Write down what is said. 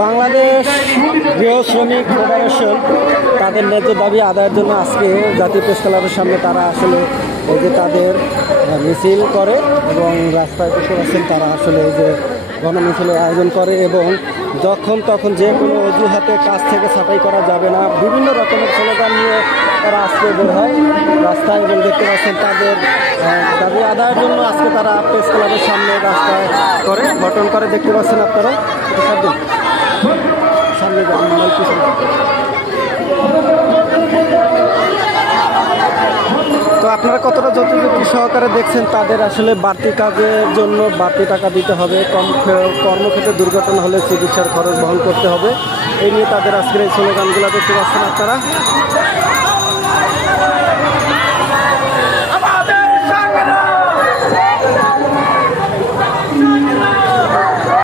বাংলাদেশ গৃহ শ্রমিক ফেডারেশন তাদের ন্যায্য দাবি আদায়ের জন্য আজকে জাতীয় প্রেস ক্লাবের সামনে তারা আসলে এই যে তাদের মিছিল করে এবং রাস্তায় বসে আছেন তারা আসলে এই যে গণমিছিলের আয়োজন করে এবং যখন তখন যে কোনো অজুহাতে কাজ থেকে ছাঁটাই করা যাবে না বিভিন্ন রকমের স্লোগান নিয়ে তারা আজকে বের হয় রাস্তায় এবং দেখতে পাচ্ছেন তাদের দাবি আদায়ের জন্য আজকে তারা প্রেস ক্লাবের সামনে রাস্তায় করে গঠন করে দেখতে পাচ্ছেন আপনারা সামনে তো আপনারা কতটা যথাযথ সহকারে দেখছেন তাদের আসলে বাড়তি কাজের জন্য বাড়তি টাকা দিতে হবে কর্মক্ষেত্রে দুর্ঘটনা হলে চিকিৎসার খরচ বহন করতে হবে এই নিয়ে তাদের আজকের এই স্লোগানগুলো দেখতে পাচ্ছেন আপনারা